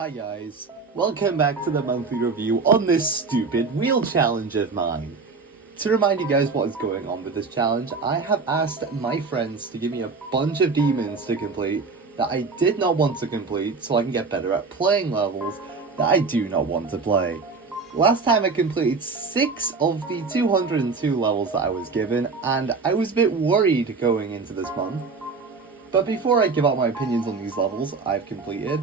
Hi guys, welcome back to the monthly review on this stupid wheel challenge of mine. To remind you guys what is going on with this challenge, I have asked my friends to give me a bunch of demons to complete that I did not want to complete so I can get better at playing levels that I do not want to play. Last time I completed 6 of the 202 levels that I was given, and I was a bit worried going into this month. But before I give out my opinions on these levels I've completed,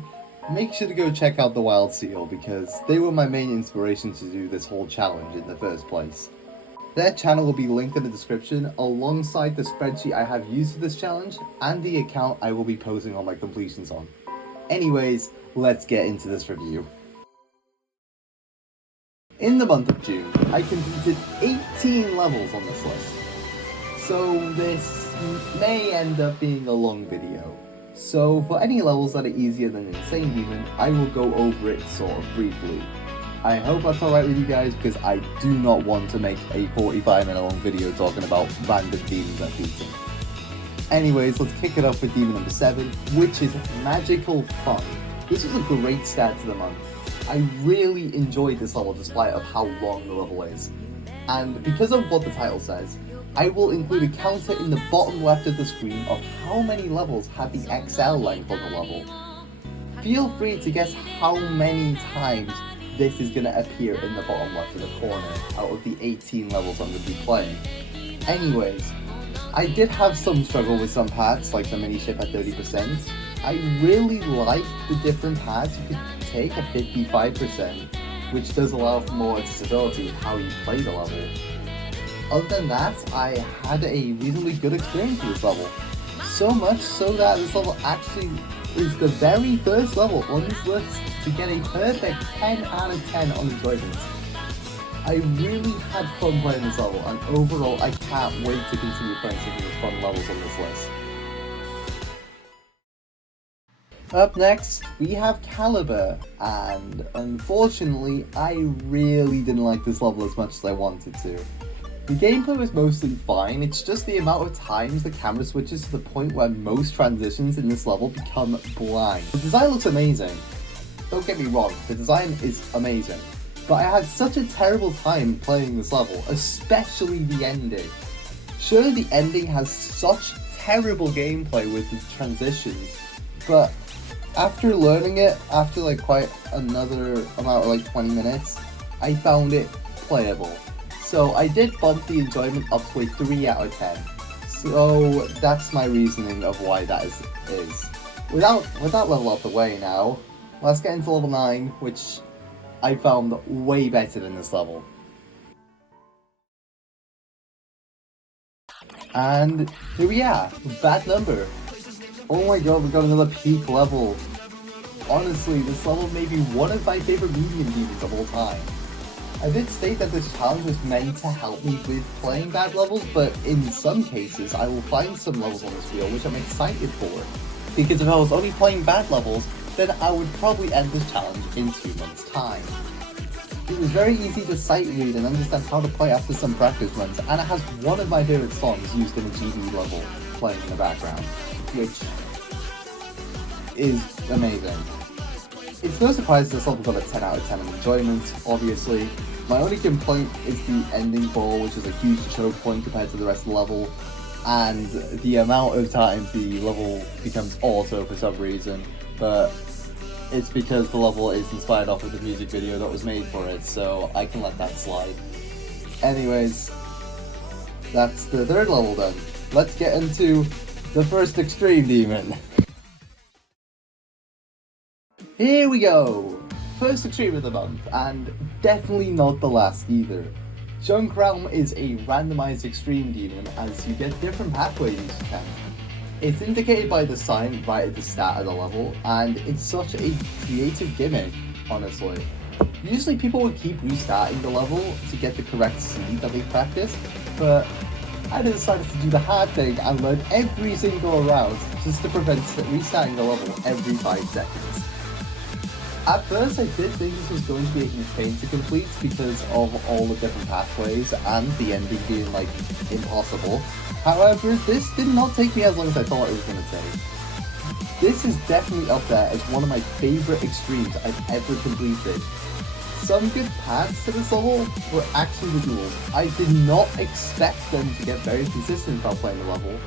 make sure to go check out the Wild Seal because they were my main inspiration to do this whole challenge in the first place. Their channel will be linked in the description alongside the spreadsheet I have used for this challenge and the account I will be posting all my completions on. Anyways, let's get into this review. In the month of June, I completed 18 levels on this list. So this may end up being a long video. So for any levels that are easier than Insane Demon, I will go over it sort of briefly. I hope that's alright with you guys because I do not want to make a 45-minute long video talking about random demons at beating. Anyways, let's kick it off with demon number 7, which is Magical Fun. This was a great start to the month. I really enjoyed this level despite of how long the level is. And because of what the title says, I will include a counter in the bottom left of the screen of how many levels have the XL length on the level. Feel free to guess how many times this is going to appear in the bottom left of the corner out of the 18 levels I'm going to be playing. Anyways, I did have some struggle with some paths like the mini ship at 30%. I really like the different paths you could take at 55%, which does allow for more accessibility with how you play the level. Other than that, I had a reasonably good experience with this level. So much so that this level actually is the very first level on this list to get a perfect 10 out of 10 on enjoyment. I really had fun playing this level, and overall I can't wait to continue playing some of the fun levels on this list. Up next, we have Caliber, and unfortunately, I really didn't like this level as much as I wanted to. The gameplay was mostly fine, it's just the amount of times the camera switches to the point where most transitions in this level become blind. The design looks amazing, don't get me wrong, the design is amazing, but I had such a terrible time playing this level, especially the ending. Sure, the ending has such terrible gameplay with the transitions, but after learning it, after like quite another amount of like 20 minutes, I found it playable. So I did bump the enjoyment up to a 3 out of 10. So that's my reasoning of why that is. With that level out the way now, let's get into level 9, which I found way better than this level. And here we are, Bad Number. Oh my god, we got another peak level. Honestly, this level may be one of my favorite medium demons of all time. I did state that this challenge was meant to help me with playing bad levels, but in some cases I will find some levels on this wheel which I'm excited for. Because if I was only playing bad levels, then I would probably end this challenge in 2 months' time. It was very easy to sight read and understand how to play after some practice runs, and it has one of my favorite songs used in a GD level playing in the background, which is amazing. It's no surprise this level got a 10 out of 10 in enjoyment, obviously. My only complaint is the ending ball, which is a huge choke point compared to the rest of the level, and the amount of times the level becomes auto for some reason, but it's because the level is inspired off of the music video that was made for it, so I can let that slide. Anyways, that's the third level done. Let's get into the first Extreme Demon. Here we go! First Extreme of the month, and definitely not the last either. Junk Realm is a randomized Extreme Demon as you get different pathways you can. It's indicated by the sign right at the start of the level, and it's such a creative gimmick, honestly. Usually people would keep restarting the level to get the correct seed that they practiced, but I decided to do the hard thing and learn every single round just to prevent restarting the level every 5 seconds. At first I did think this was going to be a huge pain to complete because of all the different pathways and the ending being like impossible. However, this did not take me as long as I thought it was going to take. this is definitely up there as one of my favourite extremes I've ever completed. Some good paths to this level were actually the duels. I did not expect them to get very consistent while playing the level,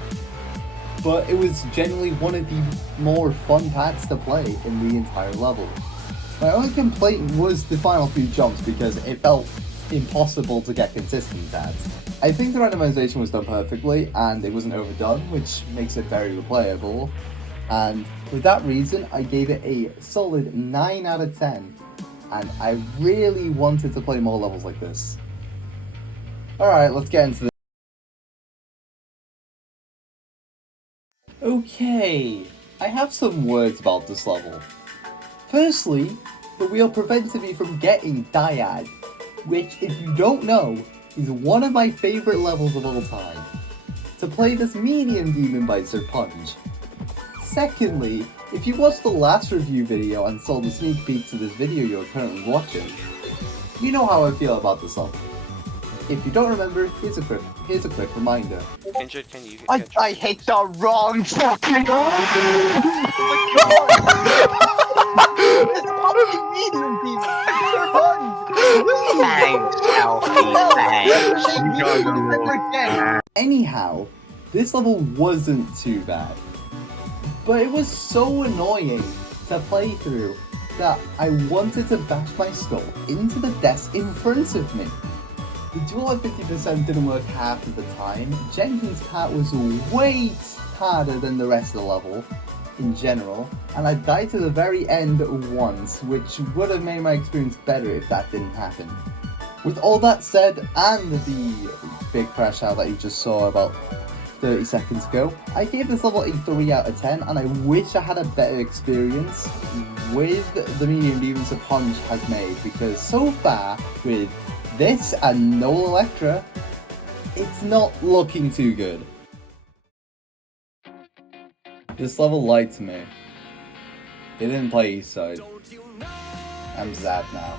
but it was genuinely one of the more fun paths to play in the entire level. My only complaint was the final few jumps because it felt impossible to get consistent at. I think the randomization was done perfectly and it wasn't overdone, which makes it very replayable. And for that reason, I gave it a solid 9 out of 10. And I really wanted to play more levels like this. Alright, let's get into this. Okay, I have some words about this level. Firstly, the wheel prevented me from getting Dyad, which, if you don't know, is one of my favourite levels of all time. To play this medium demon by Sir Punch. Secondly, if you watched the last review video and saw the sneak peek to this video you're currently watching, you know how I feel about this level. If you don't remember, here's a quick reminder. Injured, can you? I hit the wrong fucking Oh my god! Anyhow, this level wasn't too bad. But it was so annoying to play through that I wanted to bash my skull into the desk in front of me. The duel at 50% didn't work half of the time. Jenkins' part was way harder than the rest of the level in general, and I died to the very end once, which would have made my experience better if that didn't happen. With all that said, and the big crash out that you just saw about 30 seconds ago, I gave this level a 3 out of 10, and I wish I had a better experience with the medium demons that Punch has made, because so far, with this and no Electra, it's not looking too good. This level lied to me. They didn't play Eastside. I'm sad now.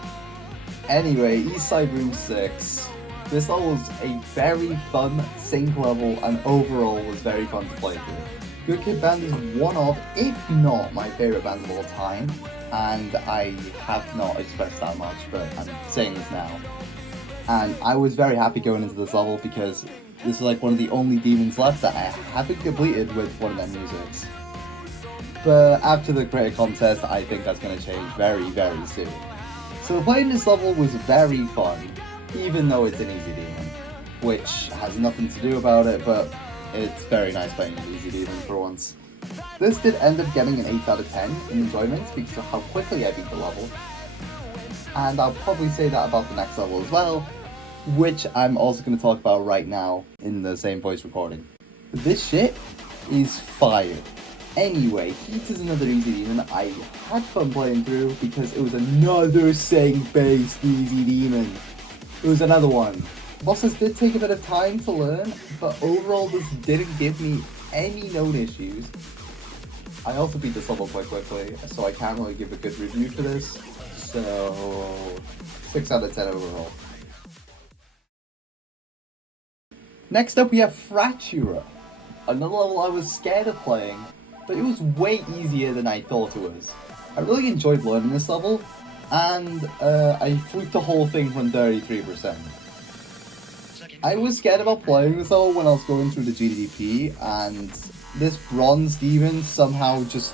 Anyway, Eastside Room 6. This level was a very fun sync level and overall was very fun to play through. Good Kid Band is one of, if not my favourite band of all time, and I have not expressed that much, but I'm saying this now. And I was very happy going into this level because this is like one of the only demons left that I haven't completed with one of their musics. But after the creator contest, I think that's going to change very, very soon. So playing this level was very fun, even though it's an easy demon, which has nothing to do about it, but it's very nice playing an easy demon for once. This did end up getting an 8 out of 10 in enjoyment because of how quickly I beat the level. And I'll probably say that about the next level as well, which I'm also going to talk about right now in the same voice recording. This shit is fire. Anyway, Heat is another easy demon I had fun playing through because it was another sync-based easy demon. It was another one. Bosses did take a bit of time to learn, but overall this didn't give me any known issues. I also beat this level quite quickly, so I can't really give a good review for this. So 6 out of 10 overall. Next up we have Fratura. Another level I was scared of playing, but it was way easier than I thought it was. I really enjoyed learning this level, and I fluked the whole thing from 33%. I was scared about playing this level when I was going through the GDDP, and this bronze demon somehow just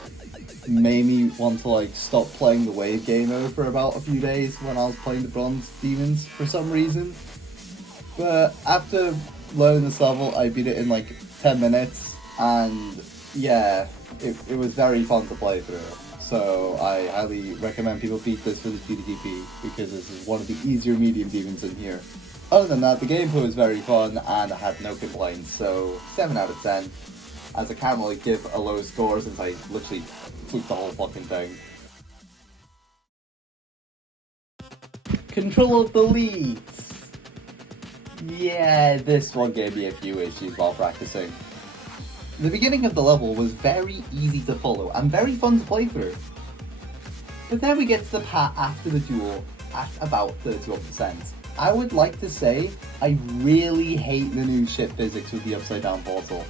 made me want to like stop playing the wave game mode for about a few days when I was playing the bronze demons for some reason. But after learning this level, I beat it in like 10 minutes, and yeah, it was very fun to play through. So I highly recommend people beat this for the GDDP because this is one of the easier medium demons in here. Other than that, the gameplay was very fun and I had no complaints, so 7 out of 10. As I can't really give a low score since I literally fluked the whole fucking thing. Control of the leads. Yeah, this one gave me a few issues while practicing. The beginning of the level was very easy to follow and very fun to play through. But then we get to the part after the duel at about 31%. I would like to say I really hate the new ship physics with the upside down portal.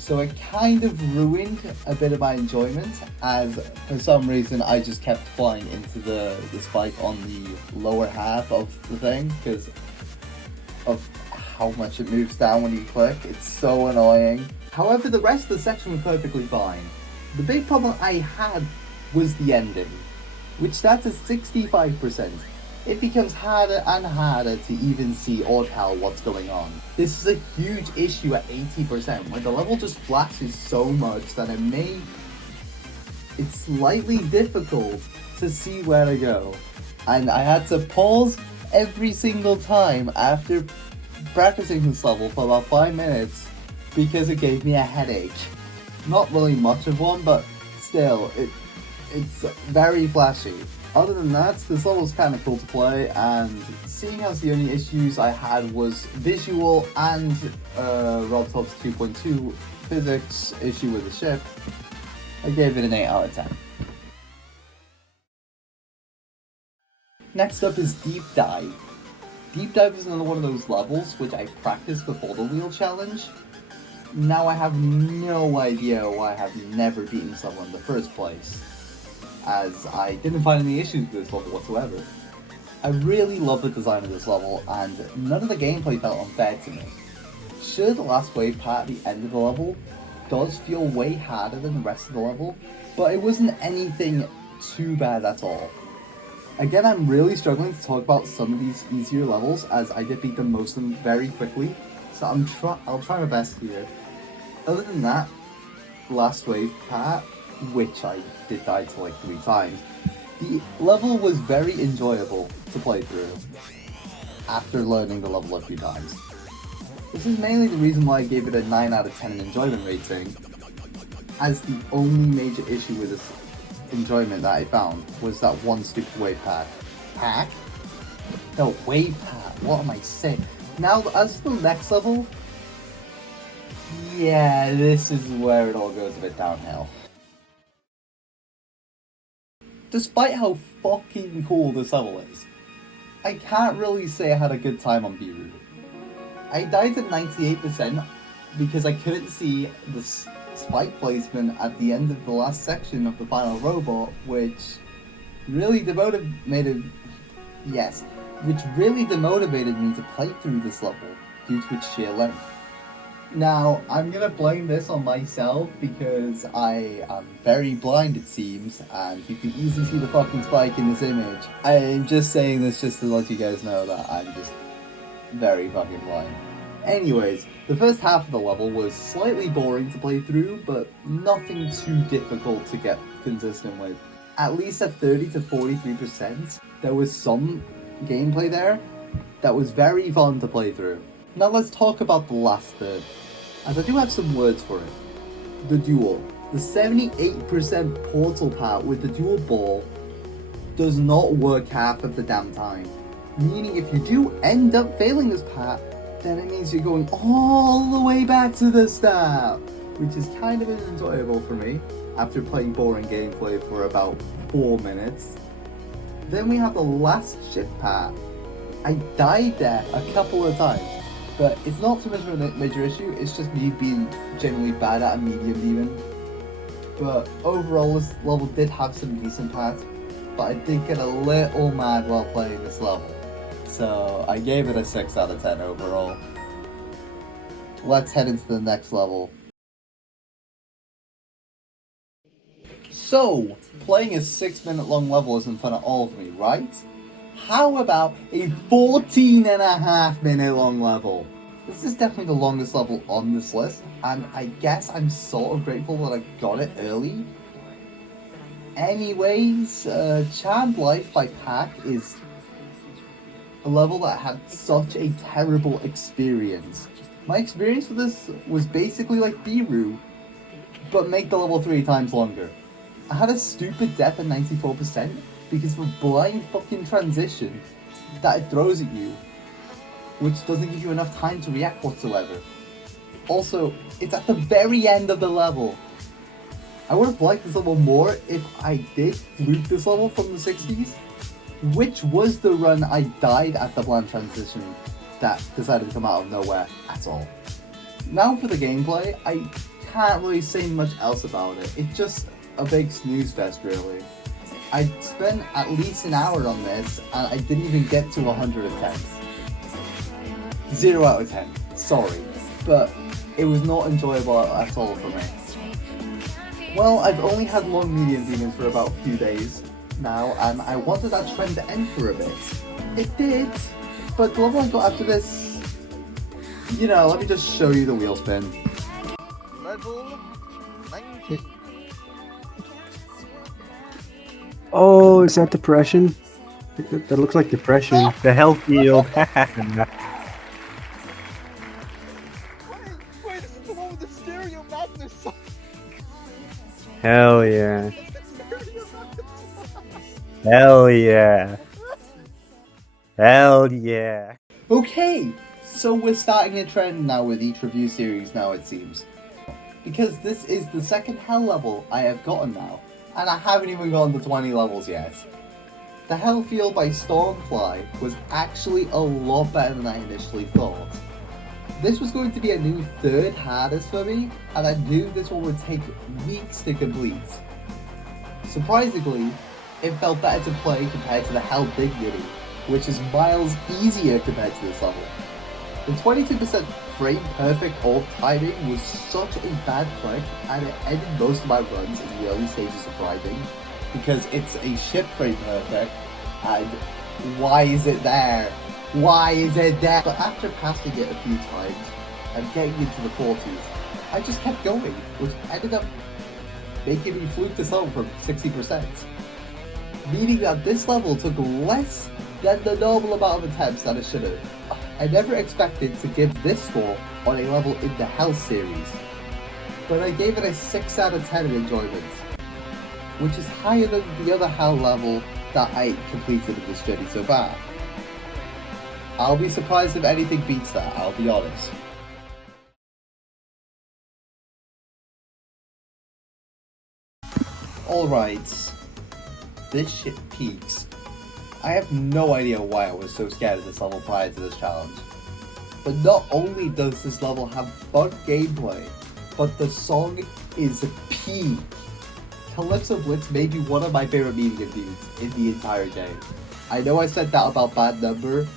So it kind of ruined a bit of my enjoyment, as for some reason I just kept flying into the spike on the lower half of the thing because of how much it moves down when you click. It's so annoying. However, the rest of the section was perfectly fine. The big problem I had was the ending, which starts at 65%. It becomes harder and harder to even see or tell what's going on. This is a huge issue at 80%, where the level just flashes so much that it's slightly difficult to see where to go. And I had to pause every single time after practicing this level for about 5 minutes because it gave me a headache. Not really much of one, but still, it's very flashy. Other than that, this level was kind of cool to play, and seeing as the only issues I had was visual and Robtop's 2.2 physics issue with the ship, I gave it an 8 out of 10. Next up is Deep Dive. Deep Dive is another one of those levels which I practiced before the wheel challenge. Now I have no idea why I have never beaten this level in the first place, as I didn't find any issues with this level whatsoever. I really love the design of this level, and none of the gameplay felt unfair to me. Sure, the last wave part at the end of the level does feel way harder than the rest of the level, but it wasn't anything too bad at all. Again, I'm really struggling to talk about some of these easier levels, as I did beat them most of them very quickly, so I'll try my best here. Other than that, last wave part, which I did die to like 3 times, the level was very enjoyable to play through after learning the level a few times. This is mainly the reason why I gave it a 9 out of 10 in enjoyment rating, as the only major issue with this enjoyment that I found was that one stupid wave pack? No, wave pack, what am I saying? Now, as for the next level, yeah, this is where it all goes a bit downhill. Despite how fucking cool this level is, I can't really say I had a good time on Beirut. I died at 98% because I couldn't see the spike placement at the end of the last section of the final robot, which really demotivated me to play through this level due to its sheer length. Now, I'm gonna blame this on myself because I am very blind, it seems, and you can easily see the fucking spike in this image. I'm just saying this just to let you guys know that I'm just very fucking blind. Anyways, the first half of the level was slightly boring to play through, but nothing too difficult to get consistent with. At least at 30 to 43%, there was some gameplay there that was very fun to play through. Now let's talk about the last third, as I do have some words for it. The duel. The 78% portal part with the dual ball does not work half of the damn time. Meaning if you do end up failing this part, then it means you're going all the way back to the start, which is kind of enjoyable for me after playing boring gameplay for about 4 minutes. Then we have the last ship part. I died there a couple of times, but it's not too much of a major issue, it's just me being generally bad at a medium demon. But overall this level did have some decent parts, but I did get a little mad while playing this level. So I gave it a 6 out of 10 overall. Let's head into the next level. So, playing a 6-minute long level isn't fun at all for me, right? How about a 14.5 minute long level? This is definitely the longest level on this list, and I guess I'm sort of grateful that I got it early. Anyways, Charmed Life by Pack is a level that had such a terrible experience. My experience with this was basically like Beirut, but make the level 3 times longer. I had a stupid death at 94% because of a blind fucking transition that it throws at you, which doesn't give you enough time to react whatsoever. Also, it's at the very end of the level. I would have liked this level more if I did fluke this level from the 60s, which was the run I died at the blind transition that decided to come out of nowhere at all. Now for the gameplay, I can't really say much else about it. It's just a big snooze fest, really. I spent at least an hour on this, and I didn't even get to 100 attempts. 0 out of 10. Sorry. But it was not enjoyable at all for me. Well, I've only had long medium demons for about a few days now, and I wanted that trend to end for a bit. It did, but the level I got after this, you know, let me just show you the wheel spin. Level 19. Oh, is that depression? That looks like depression. The health field. Wait, this is the one with the stereo madness song. Hell yeah. Stereo madness. Hell yeah. Hell yeah. Okay, so we're starting a trend now with each review series now, it seems. Because this is the second hell level I have gotten now, and I haven't even gotten to 20 levels yet. The Hell Field by Stormfly was actually a lot better than I initially thought. This was going to be a new third hardest for me, and I knew this one would take weeks to complete. Surprisingly, it felt better to play compared to the Hell Dignity, which is miles easier compared to this level. The 22% frame perfect orb timing was such a bad click, and it ended most of my runs in the early stages of riding, because it's a ship frame perfect, and why is it there? Why is it there? But after passing it a few times and getting into the 40s, I just kept going, which ended up making me fluke this level from 60%. Meaning that this level took less than the normal amount of attempts that it should have. I never expected to give this score on a level in the Hell series, but I gave it a 6 out of 10 in enjoyment, which is higher than the other Hell level that I completed in this journey so far. I'll be surprised if anything beats that, I'll be honest. Alright, this shit peaks. I have no idea why I was so scared of this level prior to this challenge. But not only does this level have fun gameplay, but the song is peak. Calypso Blitz may be one of my favorite medium dudes in the entire game. I know I said that about Bad Number,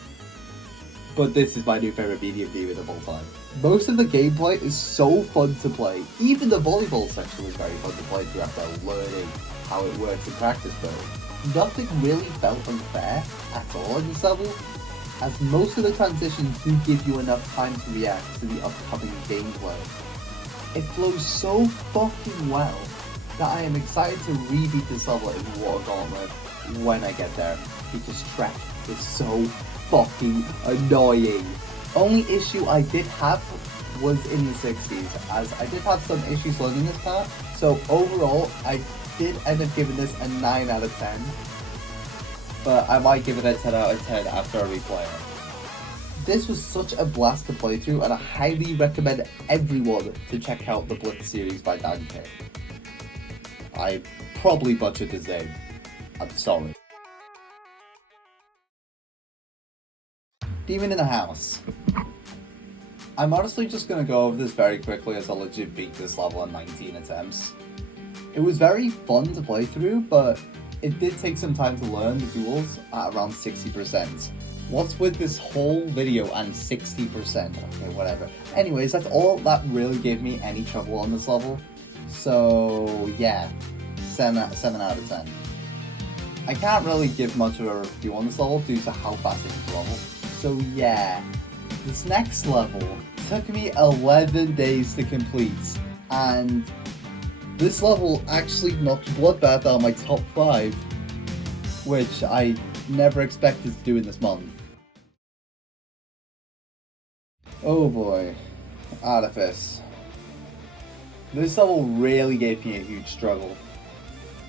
but this is my new favorite medium demon of all time. Most of the gameplay is so fun to play. Even the volleyball section was very fun to play through after learning how it works in practice though. Nothing really felt unfair at all in this level, as most of the transitions do give you enough time to react to the upcoming gameplay. It flows so fucking well that I am excited to rebeat this level in Water Gauntlet when I get there, because Trek is so fucking annoying. Only issue I did have was in the 60s, as I did have some issues learning this part, so overall I did end up giving this a 9 out of 10, but I might give it a 10 out of 10 after I replay it. This was such a blast to play through, and I highly recommend everyone to check out the Blitz series by Dante. I probably butchered his name. I'm sorry. Demon in the House. I'm honestly just gonna go over this very quickly as I legit beat this level in 19 attempts. It was very fun to play through, but it did take some time to learn the duels at around 60%. What's with this whole video and 60%? Okay, whatever. Anyways, that's all that really gave me any trouble on this level. So yeah, 7 out of 10. I can't really give much of a review on this level due to how fast it is the level. So yeah, this next level took me 11 days to complete, and this level actually knocked Bloodbath out of my top 5, which I never expected to do in this month. Oh boy, Artifice. This level really gave me a huge struggle.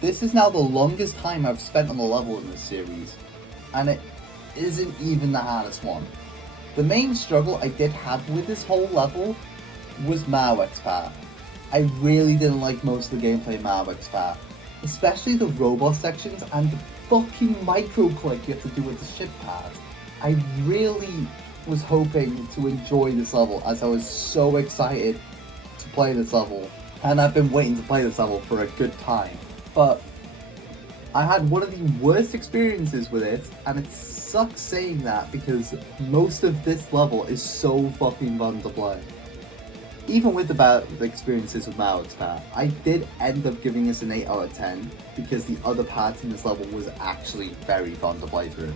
This is now the longest time I've spent on the level in this series, and it isn't even the hardest one. The main struggle I did have with this whole level was Marwick's part. I really didn't like most of the gameplay in Marwick's part, especially the robot sections and the fucking micro-click you have to do with the ship part. I really was hoping to enjoy this level, as I was so excited to play this level, and I've been waiting to play this level for a good time. But I had one of the worst experiences with it, and it sucks saying that because most of this level is so fucking fun to play. Even with the bad experiences with Mao's part, I did end up giving this an 8 out of 10 because the other parts in this level was actually very fun to play through.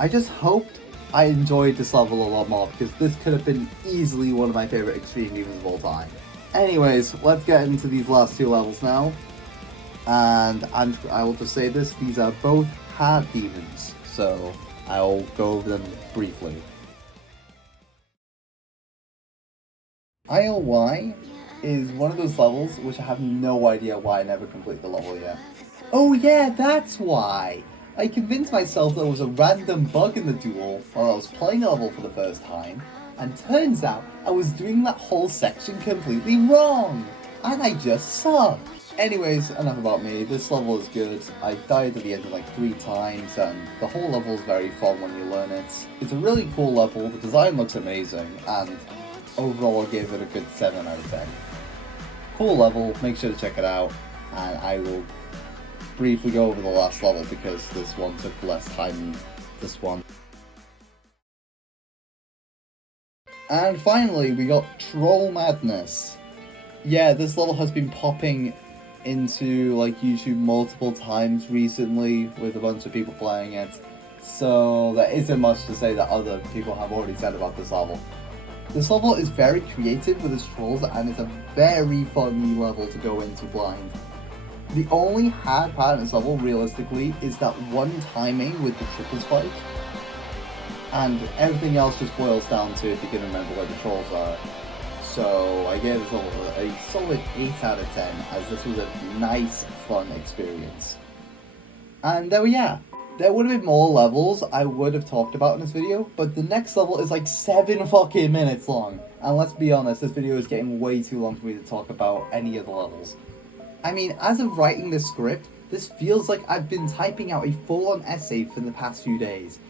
I just hoped I enjoyed this level a lot more because this could have been easily one of my favourite extreme demons of all time. Anyways, let's get into these last two levels now. And I will just say this, these are both hard demons, so I'll go over them briefly. ILY is one of those levels which I have no idea why I never complete the level yet. Oh yeah, that's why! I convinced myself there was a random bug in the duel while I was playing a level for the first time, and turns out I was doing that whole section completely wrong! And I just suck! Anyways, enough about me, this level is good. I died at the end like 3 times, and the whole level is very fun when you learn it. It's a really cool level, the design looks amazing, and overall I gave it a good 7 out of 10. Cool level, make sure to check it out, and I will briefly go over the last level because this one took less time than this one. And finally, we got Troll Madness. Yeah, this level has been popping into like YouTube multiple times recently with a bunch of people playing it, so there isn't much to say that other people have already said about this level. This level is very creative with its trolls and it's a very funny level to go into blind. The only hard part in this level realistically is that one timing with the triple spike, and everything else just boils down to if you can remember where the trolls are. So I gave this level a solid 8 out of 10 as this was a nice, fun experience. And there we are. There would have been more levels I would have talked about in this video, but the next level is like 7 fucking minutes long. And let's be honest, this video is getting way too long for me to talk about any of the levels. I mean, as of writing this script, this feels like I've been typing out a full-on essay for the past few days.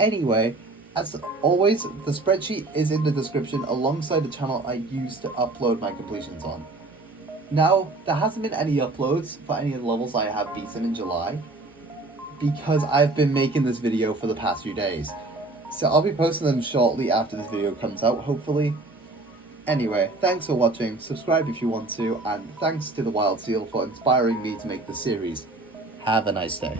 Anyway, as always, the spreadsheet is in the description alongside the channel I use to upload my completions on. Now, there hasn't been any uploads for any of the levels I have beaten in July, because I've been making this video for the past few days. So I'll be posting them shortly after this video comes out, hopefully. Anyway, thanks for watching, subscribe if you want to, and thanks to the Wild Seal for inspiring me to make this series. Have a nice day.